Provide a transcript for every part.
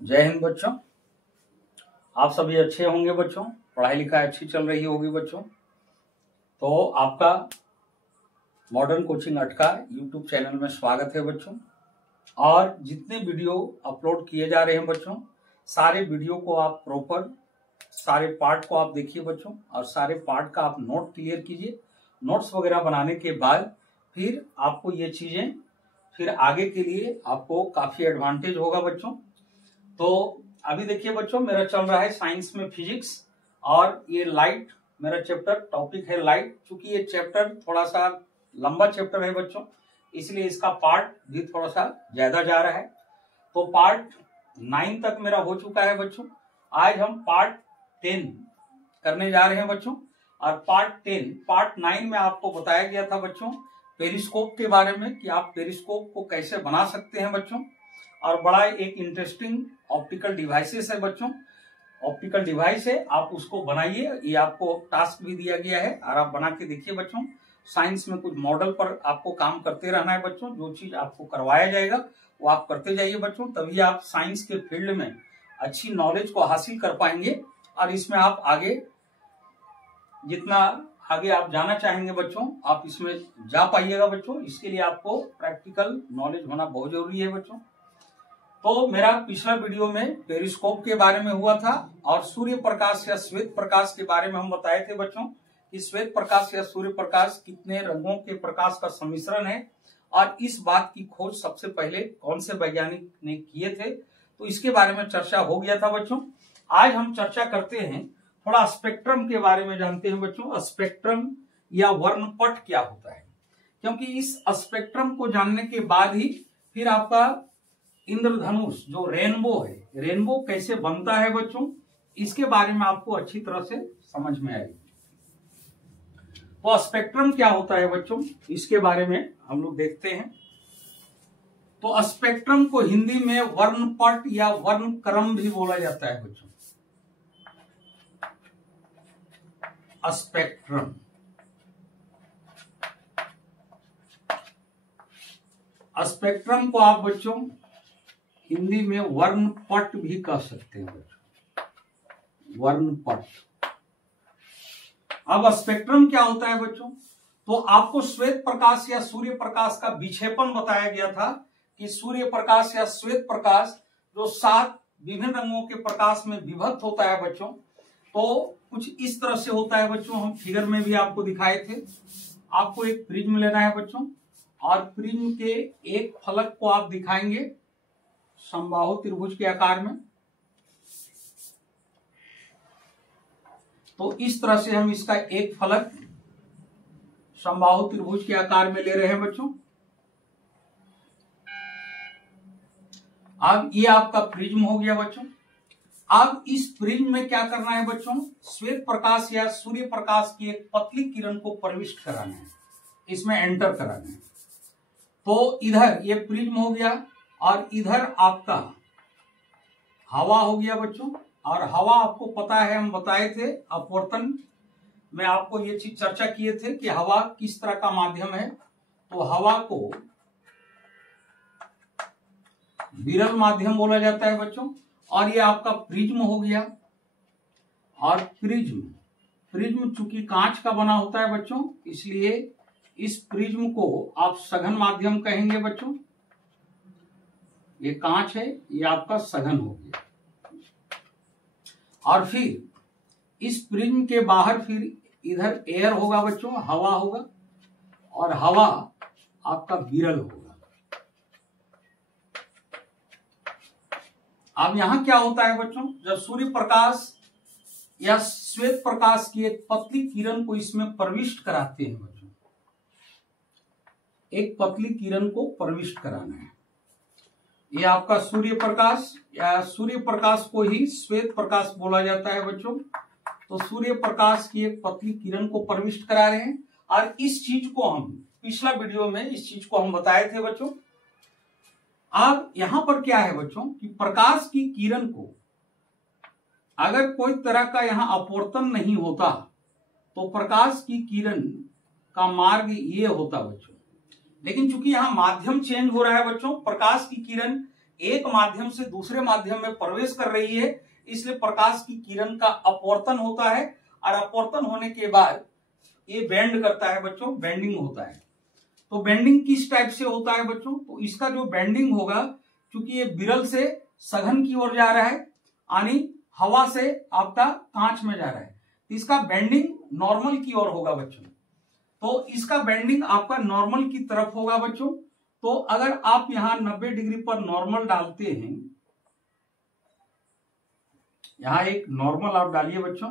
जय हिंद बच्चों। आप सभी अच्छे होंगे बच्चों, पढ़ाई लिखाई अच्छी चल रही होगी बच्चों। तो आपका मॉडर्न कोचिंग अटका यूट्यूब चैनल में स्वागत है बच्चों। और जितने वीडियो अपलोड किए जा रहे हैं बच्चों, सारे वीडियो को आप प्रॉपर सारे पार्ट को आप देखिए बच्चों, और सारे पार्ट का आप नोट क्लियर कीजिए। नोट्स वगैरह बनाने के बाद फिर आपको ये चीजें फिर आगे के लिए आपको काफी एडवांटेज होगा बच्चों। तो अभी देखिए बच्चों, मेरा चल रहा है साइंस में फिजिक्स, और ये लाइट मेरा चैप्टर टॉपिक है लाइट। चूंकि ये चैप्टर थोड़ा सा लंबा चैप्टर है बच्चों, इसलिए इसका पार्ट भी थोड़ा सा ज्यादा जा रहा है। तो पार्ट 9 तक मेरा हो चुका है बच्चों। आज हम पार्ट 10 करने जा रहे हैं बच्चों। और पार्ट 9 में आपको बताया गया था बच्चों पेरिस्कोप के बारे में, कि आप पेरिस्कोप को कैसे बना सकते हैं बच्चों। और बड़ा एक इंटरेस्टिंग ऑप्टिकल डिवाइसेस है बच्चों। ऑप्टिकल डिवाइस है, आप उसको बनाइए। ये आपको टास्क भी दिया गया है और आप बना के देखिए बच्चों। साइंस में कुछ मॉडल पर आपको काम करते रहना है बच्चों। जो चीज आपको करवाया जाएगा वो आप करते जाइए बच्चों, तभी आप साइंस के फील्ड में अच्छी नॉलेज को हासिल कर पाएंगे। और इसमें आप आगे जितना आगे आप जाना चाहेंगे बच्चों, आप इसमें जा पाइएगा बच्चों। इसके लिए आपको प्रैक्टिकल नॉलेज होना बहुत जरूरी है बच्चों। तो मेरा पिछला वीडियो में पेरिस्कोप के बारे में हुआ था, और सूर्य प्रकाश या श्वेत प्रकाश के बारे में हम बताए थे बच्चों कि श्वेत प्रकाश या सूर्य प्रकाश कितने रंगों के प्रकाश का सम्मिश्रण है। और इस बात की खोज सबसे पहले कौन से वैज्ञानिक ने किए थे, तो इसके बारे में चर्चा हो गया था बच्चों। आज हम चर्चा करते हैं, थोड़ा स्पेक्ट्रम के बारे में जानते हैं बच्चों। स्पेक्ट्रम या वर्णपट क्या होता है, क्योंकि इस स्पेक्ट्रम को जानने के बाद ही फिर आपका इंद्रधनुष जो रेनबो है, रेनबो कैसे बनता है बच्चों, इसके बारे में आपको अच्छी तरह से समझ में आएगी। तो स्पेक्ट्रम क्या होता है बच्चों, इसके बारे में हम लोग देखते हैं। तो स्पेक्ट्रम को हिंदी में वर्णपट या वर्णक्रम भी बोला जाता है बच्चों। स्पेक्ट्रम स्पेक्ट्रम को आप बच्चों हिंदी में वर्णपट भी कह सकते हैं बच्चों, वर्णपट। अब स्पेक्ट्रम क्या होता है बच्चों, तो आपको श्वेत प्रकाश या सूर्य प्रकाश का विक्षेपण बताया गया था कि सूर्य प्रकाश या श्वेत प्रकाश जो 7 विभिन्न रंगों के प्रकाश में विभक्त होता है बच्चों, तो कुछ इस तरह से होता है बच्चों। हम फिगर में भी आपको दिखाए थे। आपको एक प्रिज्म लेना है बच्चों, और प्रिज्म के एक फलक को आप दिखाएंगे समबाहु त्रिभुज के आकार में। तो इस तरह से हम इसका एक फलक समबाहु त्रिभुज के आकार में ले रहे हैं बच्चों। अब ये आपका प्रिज्म हो गया बच्चों। अब इस प्रिज्म में क्या करना है बच्चों, श्वेत प्रकाश या सूर्य प्रकाश की एक पतली किरण को प्रविष्ट कराना है, इसमें एंटर कराना है। तो इधर ये प्रिज्म हो गया, और इधर आपका हवा हो गया बच्चों। और हवा आपको पता है, हम बताए थे अपवर्तन में आपको ये चीज चर्चा किए थे कि हवा किस तरह का माध्यम है। तो हवा को विरल माध्यम बोला जाता है बच्चों। और ये आपका प्रिज्म हो गया। और प्रिज्म चूंकि कांच का बना होता है बच्चों, इसलिए इस प्रिज्म को आप सघन माध्यम कहेंगे बच्चों। ये कांच है, ये आपका सघन हो गया। और फिर इस प्रिज्म के बाहर फिर इधर एयर होगा बच्चों, हवा होगा, और हवा आपका विरल होगा। अब यहां क्या होता है बच्चों, जब सूर्य प्रकाश या श्वेत प्रकाश की एक पतली किरण को इसमें प्रविष्ट कराते हैं बच्चों, एक पतली किरण को प्रविष्ट कराना है। ये आपका सूर्य प्रकाश या सूर्य प्रकाश को ही श्वेत प्रकाश बोला जाता है बच्चों। तो सूर्य प्रकाश की एक पतली किरण को प्रविष्ट करा रहे हैं। और इस चीज को हम पिछला वीडियो में इस चीज को हम बताए थे बच्चों। अब यहां पर क्या है बच्चों कि प्रकाश की किरण को अगर कोई तरह का यहां अपवर्तन नहीं होता, तो प्रकाश की किरण का मार्ग ये होता बच्चों। लेकिन चूंकि यहां माध्यम चेंज हो रहा है बच्चों, प्रकाश की किरण एक माध्यम से दूसरे माध्यम में प्रवेश कर रही है, इसलिए प्रकाश की किरण का अपवर्तन होता है, और अपवर्तन होने के बाद ये बेंड करता है बच्चों, बेंडिंग होता है। तो बेंडिंग किस टाइप से होता है बच्चों? तो इसका जो बेंडिंग होगा, क्योंकि ये विरल से सघन की ओर जा रहा है, यानी हवा से आपका कांच में जा रहा है, तो इसका बेंडिंग नॉर्मल की ओर होगा बच्चों। तो इसका बेंडिंग आपका नॉर्मल की तरफ होगा बच्चों। तो अगर आप यहां 90 डिग्री पर नॉर्मल डालते हैं, यहां एक नॉर्मल आप डालिए बच्चों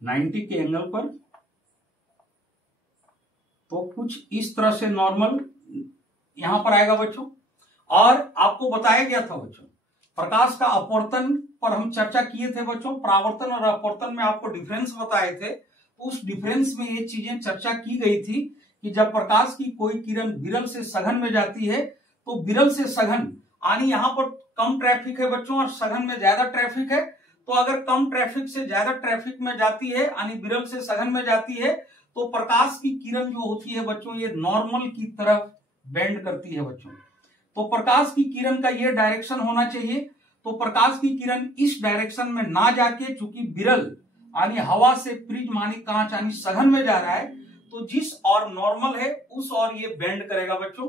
90 के एंगल पर, तो कुछ इस तरह से नॉर्मल यहां पर आएगा बच्चों। और आपको बताया गया था बच्चों, प्रकाश का अपवर्तन पर हम चर्चा किए थे बच्चों, परावर्तन और अपवर्तन में आपको डिफरेंस बताए थे। तो उस डिफरेंस में ये चीजें चर्चा की गई थी कि जब प्रकाश की कोई किरण विरल से सघन में जाती है, तो विरल से सघन, यानी यहां पर कम ट्रैफिक है बच्चों और सघन में ज्यादा ट्रैफिक है। तो अगर कम ट्रैफिक से ज्यादा ट्रैफिक में जाती है, यानी विरल से सघन में जाती है, तो प्रकाश की किरण जो होती है बच्चों, ये नॉर्मल की तरफ बेंड करती है बच्चों। तो प्रकाश की किरण का ये डायरेक्शन होना चाहिए। तो प्रकाश की किरण इस डायरेक्शन में ना जाके, चूंकि विरल यानी हवा से प्रिज्म यानी कांच यानी सघन में जा रहा है, तो जिस और नॉर्मल है उस और ये बेंड करेगा बच्चों।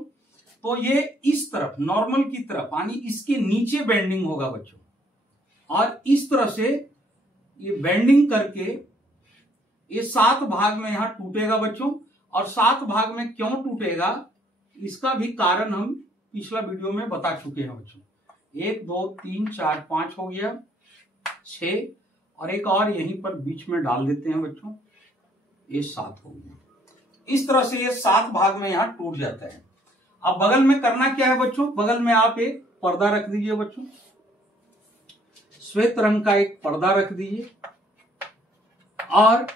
तो ये इस तरफ नॉर्मल की तरफ यानी इसके नीचे बेंडिंग होगा बच्चों, और इस तरह से ये बेंडिंग करके ये 7 भाग में यहां टूटेगा बच्चों। और 7 भाग में क्यों टूटेगा, इसका भी कारण हम पिछला वीडियो में बता चुके हैं बच्चों। 1 2 3 4 5 हो गया, 6 और एक और यहीं पर बीच में डाल देते हैं बच्चों, ये 7 हो गया। इस तरह से ये 7 भाग में यहां टूट जाता है। अब बगल में करना क्या है बच्चों, बगल में आप एक पर्दा रख दीजिए बच्चों, श्वेत रंग का एक पर्दा रख दीजिए। और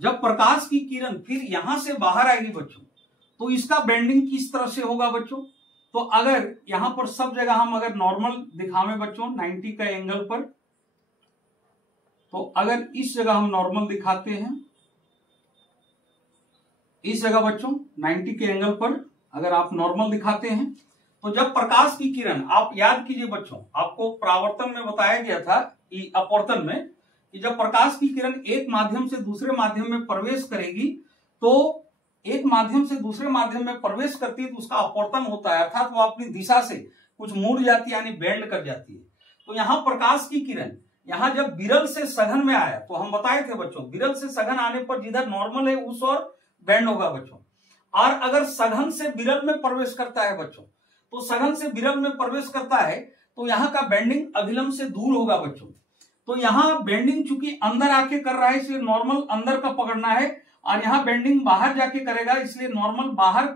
जब प्रकाश की किरण फिर यहां से बाहर आएगी बच्चों, तो इसका बेंडिंग किस तरह से होगा बच्चों? तो अगर यहां पर सब जगह हम अगर नॉर्मल दिखावें बच्चों 90 का एंगल पर, तो अगर इस जगह हम नॉर्मल दिखाते हैं, इस जगह बच्चों 90 के एंगल पर अगर आप नॉर्मल दिखाते हैं, तो जब प्रकाश की किरण, आप याद कीजिए बच्चों, आपको परावर्तन में बताया गया था कि अपवर्तन में, कि जब प्रकाश की किरण एक माध्यम से दूसरे माध्यम में प्रवेश करेगी, तो एक माध्यम से दूसरे माध्यम में प्रवेश करती है तो उसका अपवर्तन होता है, अर्थात वो अपनी दिशा से कुछ मुड़ जाती है, यानी बेंड कर जाती है। तो यहां प्रकाश की किरण यहां जब विरल से सघन में आया, तो हम बताए थे बच्चों विरल से सघन आने पर जिधर नॉर्मल है उस और बेंड होगा बच्चों। और अगर सघन से विरल में प्रवेश करता है बच्चों, तो सघन से विरल में प्रवेश करता है तो यहां का बेंडिंग अभिलंब से दूर होगा बच्चों। तो यहां बेंडिंग चूंकि अंदर आके कर रहा है, इसलिए नॉर्मल अंदर का पकड़ना है, और यहां बेंडिंग बाहर जाके करेगा, इसलिए नॉर्मल बाहर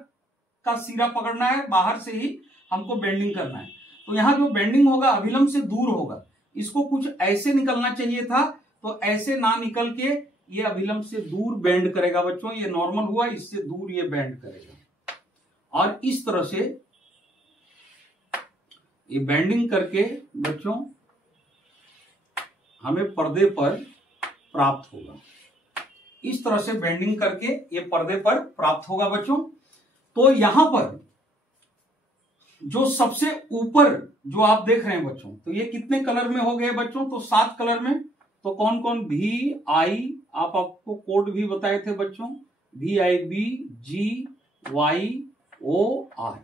का सिरा पकड़ना है, बाहर से ही हमको बेंडिंग करना है। तो यहां जो बेंडिंग होगा अभिलंब से दूर होगा, इसको कुछ ऐसे निकलना चाहिए था, तो ऐसे ना निकल के ये अभिलंब से दूर बेंड करेगा बच्चों। ये नॉर्मल हुआ, इससे दूर ये बेंड करेगा, और इस तरह से ये बेंडिंग करके बच्चों हमें पर्दे पर प्राप्त होगा। इस तरह से बेंडिंग करके ये पर्दे पर प्राप्त होगा बच्चों। तो यहां पर जो सबसे ऊपर जो आप देख रहे हैं बच्चों, तो ये कितने कलर में हो गए बच्चों? तो 7 कलर में। तो कौन कौन? VI, आपको कोड भी बताए थे बच्चों, VIB, GY, OR।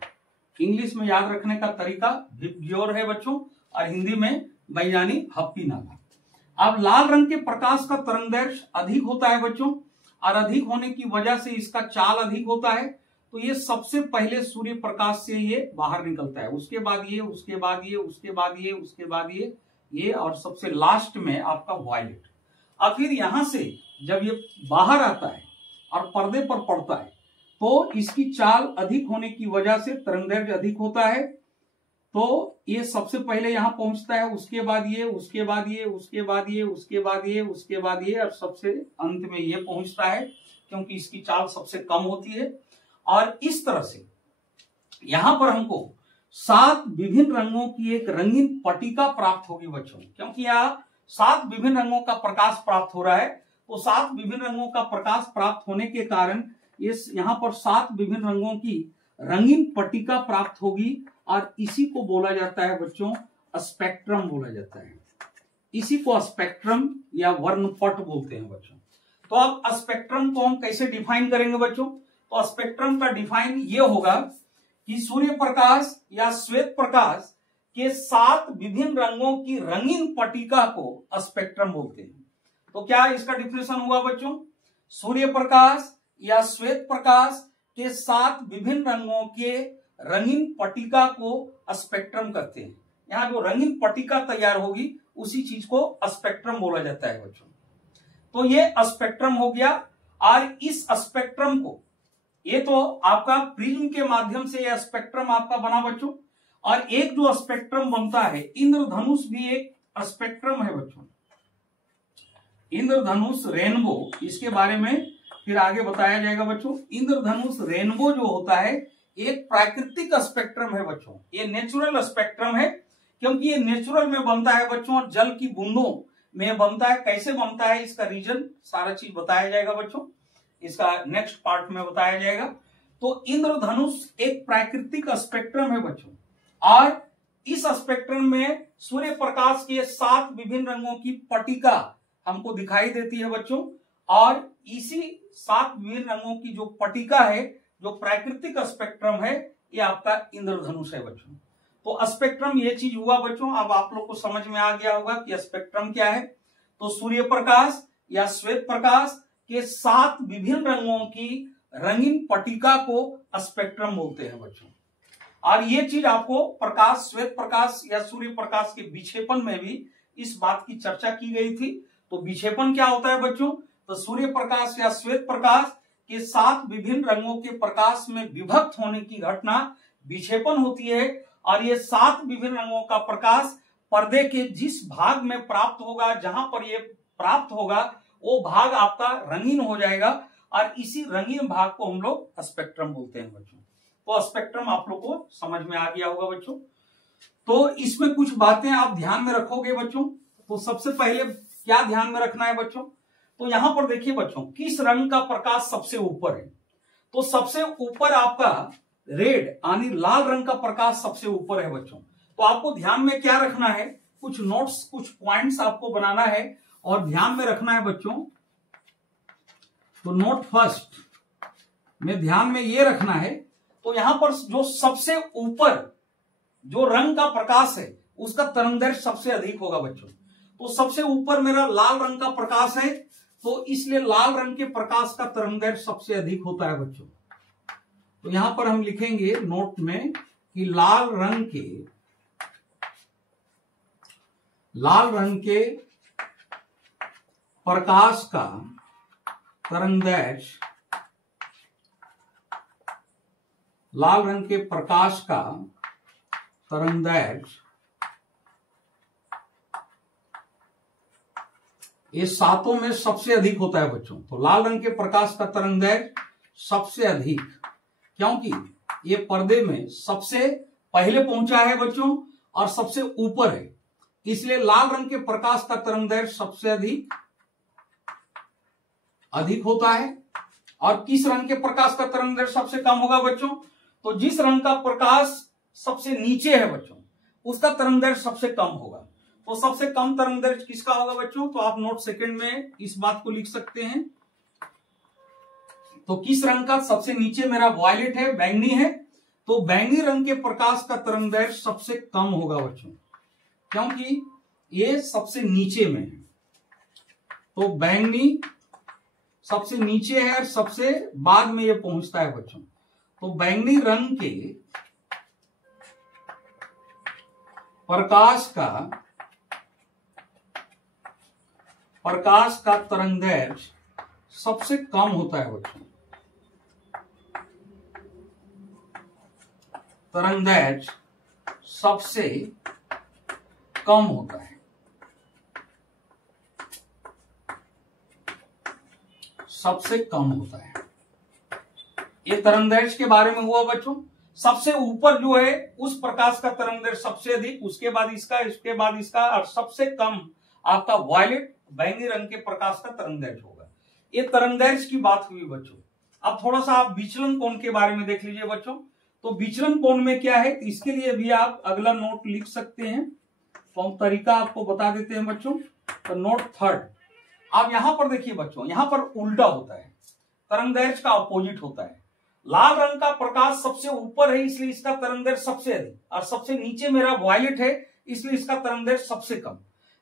इंग्लिश में याद रखने का तरीका विबग्योर है बच्चों, और हिंदी में बैयानी हप्पी नागा। अब लाल रंग के प्रकाश का तरंगदैर्घ्य अधिक होता है बच्चों, और अधिक होने की वजह से इसका चाल अधिक होता है। तो ये सबसे पहले सूर्य प्रकाश से ये बाहर निकलता है, उसके बाद ये, उसके बाद ये, उसके बाद ये, उसके बाद ये, और सबसे लास्ट में आपका वायलेट। और फिर यहां से जब ये बाहर आता है और पर्दे पर पड़ता है, तो इसकी चाल अधिक होने की वजह से तरंगदैर्घ्य अधिक होता है। तो ये सबसे पहले यहां पहुंचता है, उसके बाद ये, उसके बाद ये, उसके बाद ये, उसके बाद ये, उसके बाद ये, और सबसे अंत में ये पहुंचता है, क्योंकि इसकी चाल सबसे कम होती है। और इस तरह से यहां पर हमको 7 विभिन्न रंगों की एक रंगीन पट्टिका प्राप्त होगी बच्चों, क्योंकि यहाँ 7 विभिन्न रंगों का प्रकाश प्राप्त हो रहा है। तो 7 विभिन्न रंगों का प्रकाश प्राप्त होने के कारण इस यहाँ पर 7 विभिन्न रंगों की रंगीन पट्टिका प्राप्त होगी, और इसी को बोला जाता है बच्चों स्पेक्ट्रम बोला जाता है। इसी को स्पेक्ट्रम या वर्णपट बोलते हैं बच्चों। तो अब स्पेक्ट्रम को हम कैसे डिफाइन करेंगे बच्चों? तो स्पेक्ट्रम का डिफाइन ये होगा कि सूर्य प्रकाश या श्वेत प्रकाश के 7 विभिन्न रंगों की रंगीन पट्टिका को स्पेक्ट्रम बोलते हैं। तो क्या इसका डिफिनेशन हुआ बच्चों? सूर्य प्रकाश या श्वेत प्रकाश के 7 विभिन्न रंगों के रंगीन पट्टिका को स्पेक्ट्रम कहते हैं। यहाँ जो रंगीन पट्टिका तैयार होगी उसी चीज को स्पेक्ट्रम बोला जाता है बच्चों। तो ये स्पेक्ट्रम हो गया। और इस स्पेक्ट्रम को, ये तो आपका प्रिज्म के माध्यम से यह स्पेक्ट्रम आपका बना बच्चों। और एक जो स्पेक्ट्रम बनता है, इंद्रधनुष भी एक स्पेक्ट्रम है बच्चों। इंद्रधनुष रेनबो, इसके बारे में फिर आगे बताया जाएगा बच्चों। इंद्रधनुष रेनबो जो होता है एक प्राकृतिक स्पेक्ट्रम है बच्चों। ये नेचुरल स्पेक्ट्रम है, क्योंकि ये नेचुरल में बनता है बच्चों और जल की बूंदों में बनता है। कैसे बनता है इसका रीजन सारा चीज बताया जाएगा बच्चों, इसका नेक्स्ट पार्ट में बताया जाएगा। तो इंद्रधनुष एक प्राकृतिक स्पेक्ट्रम है बच्चों। और इस स्पेक्ट्रम में सूर्य प्रकाश के 7 विभिन्न रंगों की पट्टिका हमको दिखाई देती है बच्चों। और इसी 7 विभिन्न रंगों की जो पट्टिका है, जो प्राकृतिक स्पेक्ट्रम है, ये आपका इंद्रधनुष है बच्चों। तो स्पेक्ट्रम ये चीज हुआ बच्चों। अब आप लोग को समझ में आ गया होगा कि स्पेक्ट्रम क्या है। तो सूर्य प्रकाश या श्वेत प्रकाश के 7 विभिन्न रंगों की रंगीन पट्टिका को स्पेक्ट्रम बोलते हैं बच्चों। और ये चीज आपको प्रकाश, श्वेत प्रकाश या सूर्य प्रकाश के विक्षेपण में भी इस बात की चर्चा की गई थी। तो विक्षेपण क्या होता है बच्चों? तो सूर्य प्रकाश या श्वेत प्रकाश के 7 विभिन्न रंगों के प्रकाश में विभक्त होने की घटना विक्षेपण होती है। और ये 7 विभिन्न रंगों का प्रकाश पर्दे के जिस भाग में प्राप्त होगा, जहां पर ये प्राप्त होगा, वो भाग आपका रंगीन हो जाएगा। और इसी रंगीन भाग को हम लोग स्पेक्ट्रम बोलते हैं बच्चों। तो स्पेक्ट्रम आप लोग को समझ में आ गया होगा बच्चों। तो इसमें कुछ बातें आप ध्यान में रखोगे बच्चों। तो सबसे पहले क्या ध्यान में रखना है बच्चों? तो यहां पर देखिए बच्चों, किस रंग का प्रकाश सबसे ऊपर है? तो सबसे ऊपर आपका रेड यानी लाल रंग का प्रकाश सबसे ऊपर है बच्चों। तो आपको ध्यान में क्या रखना है? कुछ नोट्स, कुछ पॉइंट्स आपको बनाना है और ध्यान में रखना है बच्चों। तो नोट फर्स्ट में ध्यान में ये रखना है, तो यहां पर जो सबसे ऊपर जो रंग का प्रकाश है उसका तरंगदैर्घ्य सबसे अधिक होगा बच्चों। तो सबसे ऊपर मेरा लाल रंग का प्रकाश है, तो इसलिए लाल रंग के प्रकाश का तरंगदैर्घ्य सबसे अधिक होता है बच्चों। तो यहां पर हम लिखेंगे नोट में कि लाल रंग के प्रकाश का तरंगदैर्घ्य, लाल रंग के प्रकाश का तरंगदैर्घ्य ये 7 में सबसे अधिक होता है बच्चों। तो लाल रंग के प्रकाश का तरंगदैर्घ्य सबसे अधिक, क्योंकि ये पर्दे में सबसे पहले पहुंचा है बच्चों और सबसे ऊपर है, इसलिए लाल रंग के प्रकाश का तरंगदैर्घ्य सबसे अधिक होता है। और किस रंग के प्रकाश का तरंगदैर्घ्य सबसे कम होगा बच्चों? तो जिस रंग का प्रकाश सबसे नीचे है बच्चों उसका तरंगदैर्घ्य सबसे कम होगा। तो सबसे कम तरंगदैर्घ्य किसका होगा बच्चों? तो आप नोट सेकंड में इस बात को लिख सकते हैं। तो किस रंग का सबसे नीचे मेरा वॉयलेट है, बैंगनी है, तो बैंगनी रंग के प्रकाश का तरंगदैर्घ्य सबसे कम होगा बच्चों, क्योंकि ये सबसे नीचे में है। तो बैंगनी सबसे नीचे है और सबसे बाद में ये पहुंचता है बच्चों। तो बैंगनी रंग के प्रकाश का तरंगदैर्घ्य सबसे कम होता है बच्चों। तरंगदैर्घ्य सबसे कम होता है, सबसे कम होता है। ये तरंगदैर्घ्य के बारे में हुआ बच्चों। सबसे ऊपर जो है उस प्रकाश का तरंगदैर्घ्य सबसे अधिक, उसके बाद इसका, इसके बाद इसका, और सबसे कम आपका वॉयलेट बैंगनी रंग के प्रकाश का तरंगदैर्घ्य होगा। ये तरंगदैर्घ्य की बात हुई बच्चों। अब थोड़ा सा आप विचलन कोण के बारे में देख लीजिए बच्चों। तो विचलन कोण में क्या है, तो इसके लिए भी आप अगला नोट लिख सकते हैं। तो हम तरीका आपको बता देते हैं बच्चों। तो नोट थर्ड, आप यहां पर देखिए बच्चों, यहां पर उल्टा होता है, तरंगदैर्घ्य का अपोजिट होता है। लाल रंग का प्रकाश सबसे ऊपर है इसलिए इसका तरंगदैर्घ्य सबसे अधिक, और सबसे नीचे मेरा वायलेट है इसलिए इसका तरंगदैर्घ्य सबसे कम।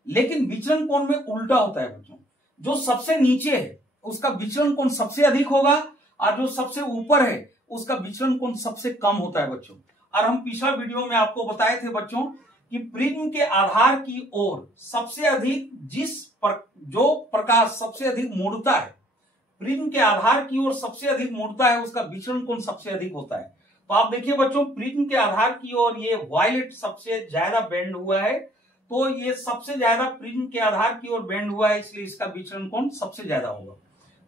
लेकिन विचलन कोण में उल्टा होता है बच्चों, जो सबसे नीचे है उसका विचलन कोण सबसे अधिक होगा, और जो सबसे ऊपर है उसका विचलन कोण सबसे कम होता है बच्चों। और हम पिछला वीडियो में आपको बताए थे बच्चों कि प्रिज्म के आधार की ओर सबसे अधिक जो प्रकाश सबसे अधिक मुड़ता है, प्रिज्म के आधार की ओर सबसे अधिक मुड़ता है, उसका विचलन कोण सबसे अधिक होता है। तो आप देखिए बच्चों, प्रिज्म के आधार की ओर ये वायलेट सबसे ज्यादा बेंड हुआ है, तो ये सबसे ज्यादा प्रिज्म के आधार की ओर बेंड हुआ है, इसलिए इसका विचलन कोण सबसे ज्यादा होगा।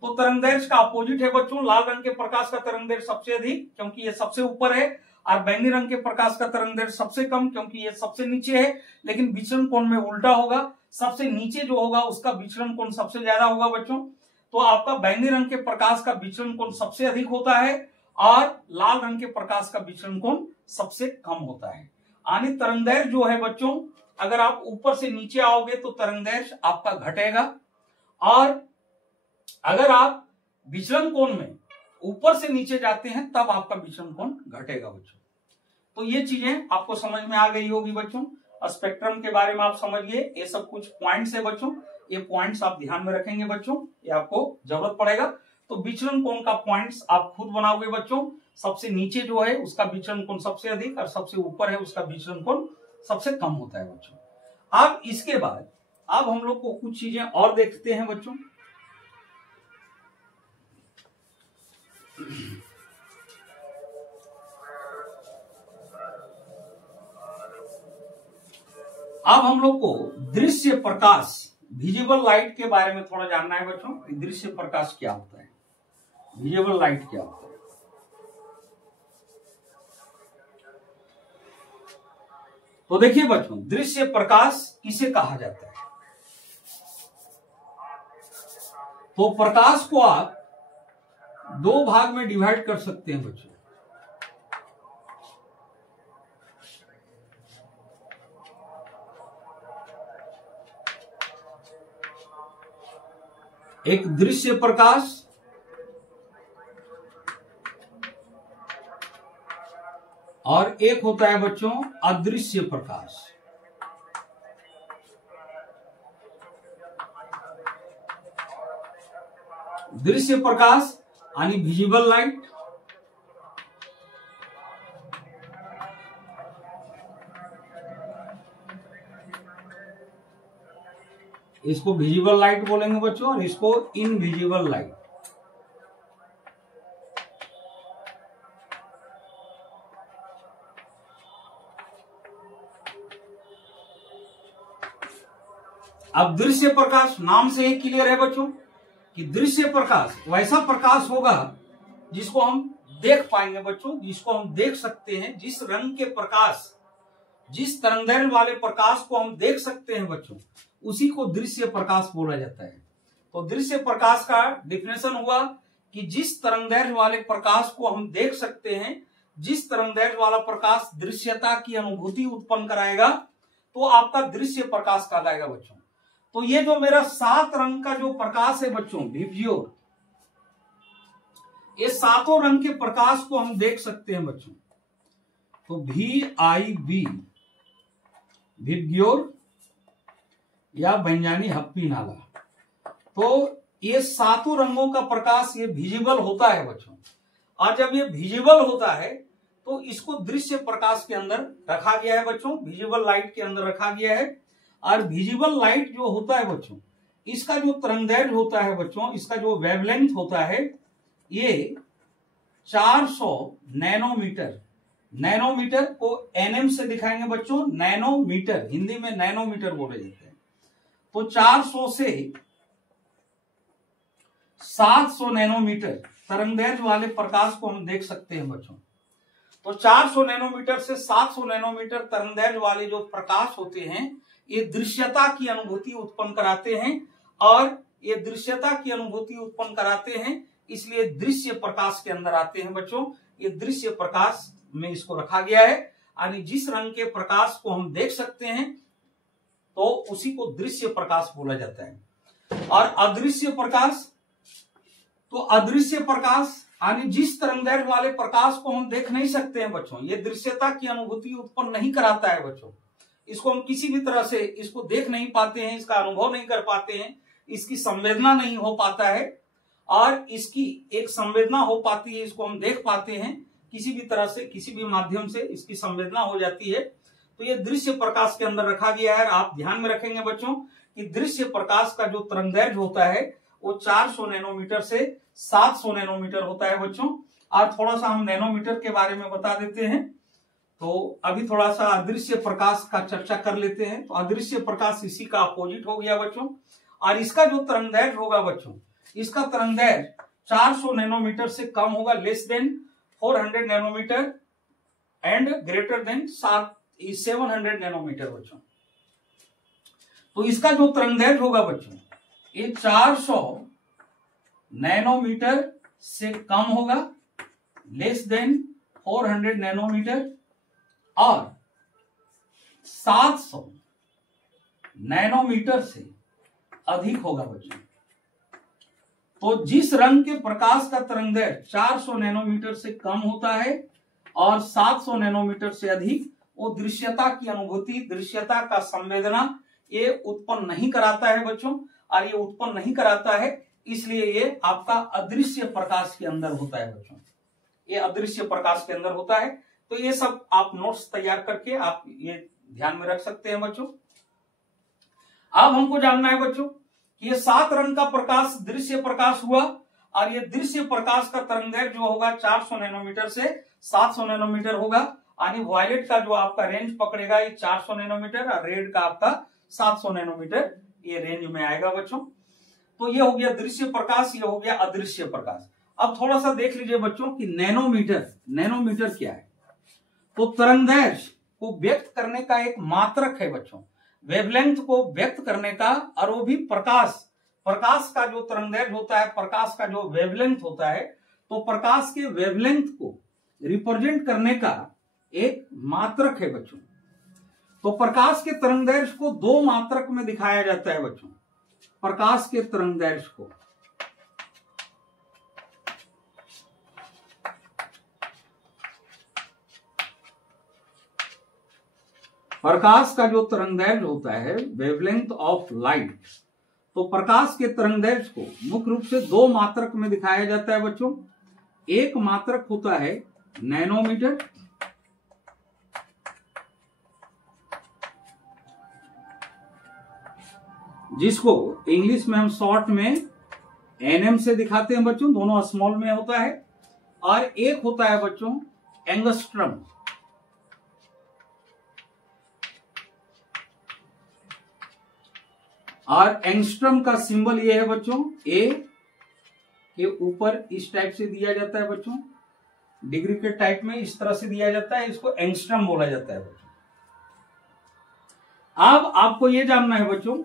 तो तरंगदैर्घ्य का अपोजिट है बच्चों, लाल रंग के प्रकाश का तरंगदैर्घ्य सबसे अधिक क्योंकि ये सबसे ऊपर है, और बैंगनी रंग के प्रकाश का तरंगदैर्घ्य सबसे कम क्योंकि ये सबसे नीचे है। लेकिन विचलन कोण में उल्टा होगा, सबसे नीचे जो होगा उसका विचलन कोण सबसे ज्यादा होगा बच्चों। तो आपका बैंगनी रंग के प्रकाश का विचलन कोण सबसे अधिक होता है, और लाल रंग के प्रकाश का विचलन कोण सबसे कम होता है। यानी तरंगदैर्घ्य जो है बच्चों, अगर आप ऊपर से नीचे आओगे तो तरंगदैर्घ्य आपका घटेगा, और अगर आप विचलन कोण में ऊपर से नीचे जाते हैं तब आपका विचलन कोण घटेगा बच्चों। तो ये चीजें आपको समझ में आ गई होगी बच्चों। स्पेक्ट्रम के बारे में आप समझिए, ये सब कुछ पॉइंट्स है बच्चों, ये पॉइंट्स आप ध्यान में रखेंगे बच्चों, ये आपको जरूरत पड़ेगा। तो विचलन कोण का पॉइंट्स आप खुद बनाओगे बच्चों। सबसे नीचे जो है उसका विचलन कोण सबसे अधिक, और सबसे ऊपर है उसका विचलन कोण सबसे कम होता है बच्चों। अब इसके बाद अब हम लोग को कुछ चीजें और देखते हैं बच्चों। अब हम लोग को दृश्य प्रकाश, विजिबल लाइट के बारे में थोड़ा जानना है बच्चों। दृश्य प्रकाश क्या होता है, विजिबल लाइट क्या होता है। तो देखिए बच्चों, दृश्य प्रकाश किसे कहा जाता है। तो प्रकाश को आप दो भाग में डिवाइड कर सकते हैं बच्चों। एक दृश्य प्रकाश और एक होता है बच्चों अदृश्य प्रकाश। दृश्य प्रकाश यानी विजिबल लाइट, इसको विजिबल लाइट बोलेंगे बच्चों, और इसको इनविजिबल लाइट। अब दृश्य प्रकाश नाम से ही क्लियर है बच्चों कि दृश्य प्रकाश वैसा प्रकाश होगा जिसको हम देख पाएंगे बच्चों, जिसको हम देख सकते हैं। जिस रंग के प्रकाश, जिस तरंगदैर्घ्य वाले प्रकाश को हम देख सकते हैं बच्चों, उसी को दृश्य प्रकाश बोला जाता है। तो दृश्य प्रकाश का डिफिनेशन हुआ कि जिस तरंगदैर्घ्य वाले प्रकाश को हम देख सकते हैं, जिस तरंगदैर्घ्य वाला प्रकाश दृश्यता की अनुभूति उत्पन्न कराएगा, तो आपका दृश्य प्रकाश कहलाएगा बच्चों। तो ये जो मेरा 7 रंग का जो प्रकाश है बच्चों, विबग्योर, ये 7 रंग के प्रकाश को हम देख सकते हैं बच्चों। तो VIB, विबग्योर या बैंजानी हप्पी नाला। तो ये 7 रंगों का प्रकाश ये विजिबल होता है बच्चों। और जब ये विजिबल होता है तो इसको दृश्य प्रकाश के अंदर रखा गया है बच्चों, विजिबल लाइट के अंदर रखा गया है। और विजिबल लाइट जो होता है बच्चों, इसका जो तरंगदैर्घ्य होता है बच्चों, इसका जो वेवलेंथ होता है, ये 400 नैनोमीटर, नैनोमीटर को NM से दिखाएंगे बच्चों, नैनोमीटर, हिंदी में नैनोमीटर बोले जाते हैं। तो 400 से 700 नैनोमीटर तरंगदैर्घ्य वाले प्रकाश को हम देख सकते हैं बच्चों। तो 400 नैनोमीटर से 700 नैनोमीटर तरंगदैर्घ्य वाले जो प्रकाश होते हैं, ये दृश्यता की अनुभूति उत्पन्न कराते हैं, और ये दृश्यता की अनुभूति उत्पन्न कराते हैं, इसलिए दृश्य प्रकाश के अंदर आते हैं बच्चों। ये दृश्य प्रकाश में इसको रखा गया है। यानी जिस रंग के प्रकाश को हम देख सकते हैं तो उसी को दृश्य प्रकाश बोला जाता है। और अदृश्य प्रकाश, तो अदृश्य प्रकाश यानी जिस तरंगदैर्घ्य वाले प्रकाश को हम देख नहीं सकते हैं बच्चों, ये दृश्यता की अनुभूति उत्पन्न नहीं कराता है बच्चों। इसको हम किसी भी तरह से इसको देख नहीं पाते हैं, इसका अनुभव नहीं कर पाते हैं, इसकी संवेदना नहीं हो पाता है, और इसकी एक संवेदना हो पाती है, इसको हम देख पाते हैं किसी भी तरह से, किसी भी माध्यम से इसकी संवेदना हो जाती है। तो ये दृश्य प्रकाश के अंदर रखा गया है। आप ध्यान में रखेंगे बच्चों कि दृश्य प्रकाश का जो तरंगदैर्घ्य होता है वो 400 नैनोमीटर से 700 नैनोमीटर होता है बच्चों। और थोड़ा सा हम नैनोमीटर के बारे में बता देते हैं। तो अभी थोड़ा सा अदृश्य प्रकाश का चर्चा कर लेते हैं। तो अदृश्य प्रकाश इसी का अपोजिट हो गया बच्चों। और इसका जो तरंगदैर्घ्य होगा बच्चों, इसका तरंगदैर्घ्य 400 नैनोमीटर से कम होगा, less than 400 nanometre and greater than 700 nanometre बच्चों। तो इसका जो तरंगदैर्घ्य होगा बच्चों, ये 400 नैनोमीटर से कम होगा, लेस देन 400 नैनोमीटर, और 700 नैनोमीटर से अधिक होगा बच्चों। तो जिस रंग के प्रकाश का तरंगदैर्घ्य 400 नैनोमीटर से कम होता है और 700 नैनोमीटर से अधिक, वो दृश्यता की अनुभूति, दृश्यता का संवेदना ये उत्पन्न नहीं कराता है बच्चों। और ये उत्पन्न नहीं कराता है इसलिए ये आपका अदृश्य प्रकाश के अंदर होता है बच्चों, ये अदृश्य प्रकाश के अंदर होता है। तो ये सब आप नोट्स तैयार करके आप ये ध्यान में रख सकते हैं बच्चों। अब हमको जानना है बच्चों कि ये 7 रंग का प्रकाश दृश्य प्रकाश हुआ, और ये दृश्य प्रकाश का तरंगदैर्घ्य जो होगा 400 नैनोमीटर से 700 नैनोमीटर होगा। यानी वायलेट का जो आपका रेंज पकड़ेगा ये 400 नैनोमीटर, और रेड का आपका 700 नैनोमीटर ये रेंज में आएगा बच्चों। तो ये हो गया दृश्य प्रकाश, ये हो गया अदृश्य प्रकाश। अब थोड़ा सा देख लीजिए बच्चों कि नैनोमीटर, नैनोमीटर क्या है। तो तरंगदैर्घ्य को व्यक्त करने का एक मात्रक है बच्चों, वेवलेंथ को व्यक्त करने का, और वो भी प्रकाश का जो तरंगदैर्घ्य होता है, प्रकाश का जो वेवलेंथ होता है, तो प्रकाश के वेवलेंथ को रिप्रेजेंट करने का एक मात्रक है बच्चों। तो प्रकाश के तरंगदैर्घ्य को 2 मात्रक में दिखाया जाता है बच्चों। प्रकाश के तरंगदैर्घ्य को प्रकाश का जो तरंगदैर्घ्य होता है, वेवलेंथ ऑफ लाइट, तो प्रकाश के तरंगदैर्घ्य को मुख्य रूप से 2 मात्रक में दिखाया जाता है बच्चों। एक मात्रक होता है नैनोमीटर, जिसको इंग्लिश में हम शॉर्ट में एनएम से दिखाते हैं बच्चों, दोनों स्मॉल में होता है। और एक होता है बच्चों एंगस्ट्रम, और एंगस्ट्रम का सिंबल ये है बच्चों, ए के ऊपर इस टाइप से दिया जाता है बच्चों, डिग्री के टाइप में इस तरह से दिया जाता है, इसको एंगस्ट्रम बोला जाता है बच्चों। अब आपको ये जानना है बच्चों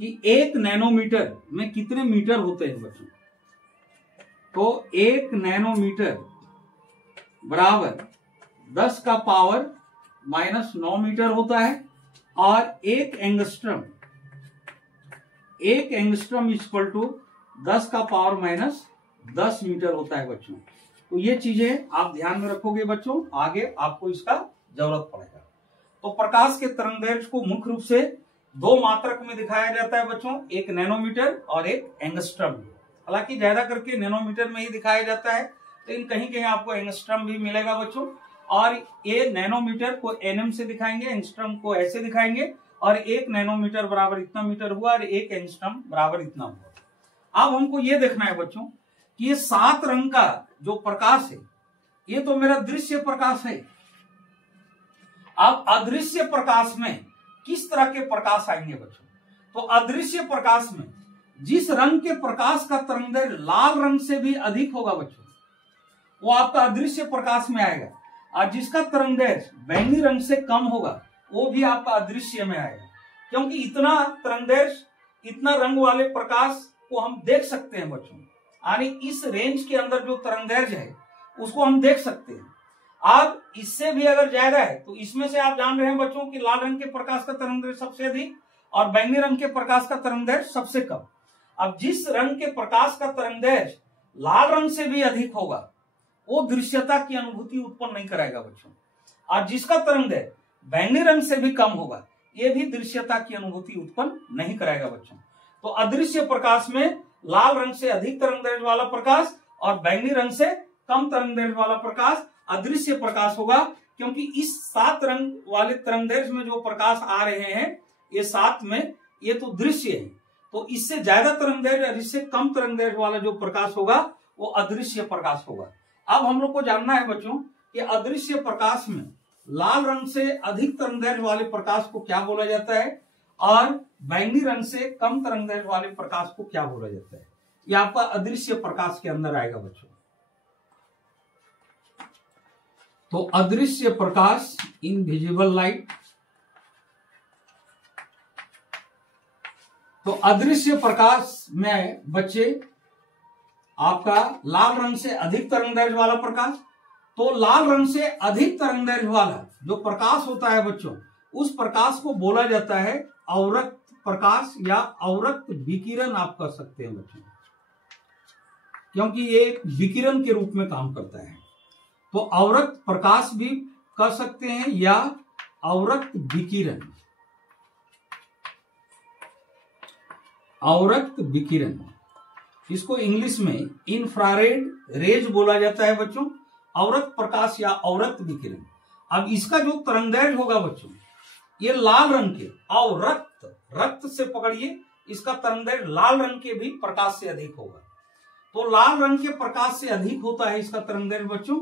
कि 1 नैनोमीटर में कितने मीटर होते हैं बच्चों। तो 1 नैनोमीटर बराबर 10 का पावर -9 मीटर होता है, और 1 एंगस्ट्रम इक्वल टू 10 का पावर -10 मीटर होता है बच्चों। तो ये चीजें आप ध्यान में रखोगे बच्चों, आगे आपको इसका जरूरत पड़ेगा। तो प्रकाश के तरंगदैर्घ्य को मुख्य रूप से 2 मात्रक में दिखाया जाता है बच्चों, एक नैनोमीटर और एक एंगस्ट्रम। हालांकि ज्यादा करके नैनोमीटर में ही दिखाया जाता है, लेकिन कहीं कहीं आपको एंगस्ट्रम भी मिलेगा बच्चों। और ये नैनोमीटर को एनएम से दिखाएंगे, एंगस्ट्रम को ऐसे दिखाएंगे, और 1 नैनोमीटर बराबर इतना मीटर हुआ, और 1 एंगस्ट्रम बराबर इतना हुआ। अब हमको ये देखना है बच्चों कि ये 7 रंग का जो प्रकाश है, ये तो मेरा दृश्य प्रकाश है। अब अदृश्य प्रकाश में किस तरह के प्रकाश आएंगे बच्चों। तो अदृश्य प्रकाश में जिस रंग के प्रकाश का तरंगदैर्घ्य लाल रंग से भी अधिक होगा बच्चों, वो आपका अदृश्य प्रकाश में आएगा। और जिसका तरंगदैर्घ्य बैंगनी रंग से कम होगा, वो भी आपका अदृश्य में आएगा। क्योंकि इतना तरंगदैर्घ्य, इतना रंग वाले प्रकाश को हम देख सकते हैं बच्चों, यानी इस रेंज के अंदर जो तरंगदैर्घ्य है उसको हम देख सकते हैं। अब इससे भी अगर ज्यादा है तो इसमें से आप जान रहे हैं बच्चों कि लाल रंग के प्रकाश का तरंगदैर्घ्य सबसे अधिक और बैंगनी रंग के प्रकाश का तरंगदैर्घ्य सबसे कम। अब जिस रंग के प्रकाश का तरंगदैर्घ्य लाल रंग से भी अधिक होगा वो दृश्यता की अनुभूति उत्पन्न नहीं कराएगा बच्चों, और जिसका तरंगदैर्घ्य बैंगनी रंग से भी कम होगा ये भी दृश्यता की अनुभूति उत्पन्न नहीं कराएगा बच्चों। तो अदृश्य प्रकाश में लाल रंग से अधिक तरंगदैर्घ्य वाला प्रकाश और बैंगनी रंग से कम तरंगदैर्घ्य वाला प्रकाश अदृश्य प्रकाश होगा, क्योंकि इस 7 रंग वाले तरंगदैर्घ्य में जो प्रकाश आ रहे हैं ये 7 में ये तो दृश्य है, तो इससे ज्यादा तरंगदैर्घ्य और इससे कम तरंगदैर्घ्य वाला जो प्रकाश होगा वो अदृश्य प्रकाश होगा। अब हम लोग को जानना है बच्चों कि अदृश्य प्रकाश में लाल रंग से अधिक तरंगदैर्घ्य वाले प्रकाश को क्या बोला जाता है और बैंगनी रंग से कम तरंगदैर्घ्य वाले प्रकाश को क्या बोला जाता है। ये आपका अदृश्य प्रकाश के अंदर आएगा बच्चों। तो अदृश्य प्रकाश, इनविजिबल लाइट। तो अदृश्य प्रकाश में बच्चे आपका लाल रंग से अधिक तरंगदैर्घ्य वाला प्रकाश, तो लाल रंग से अधिक तरंगदैर्घ्य वाला जो प्रकाश होता है बच्चों उस प्रकाश को बोला जाता है अवरक्त प्रकाश या अवरक्त विकिरण आप कह सकते हैं बच्चों, क्योंकि ये एक विकिरण के रूप में काम करता है। तो अवरक्त प्रकाश भी कह सकते हैं या अवरक्त विकिरण, अवरक्त विकिरण, इसको इंग्लिश में इंफ्रारेड रेज बोला जाता है बच्चों, अवरक्त प्रकाश या अवरक्त विकिरण। अब इसका जो तरंगदैर्घ्य होगा बच्चों ये लाल रंग के अवरक्त, रक्त से पकड़िए, इसका तरंगदैर्घ्य लाल रंग के भी प्रकाश से अधिक होगा। तो लाल रंग के प्रकाश से अधिक होता है इसका तरंगदैर्घ्य बच्चों,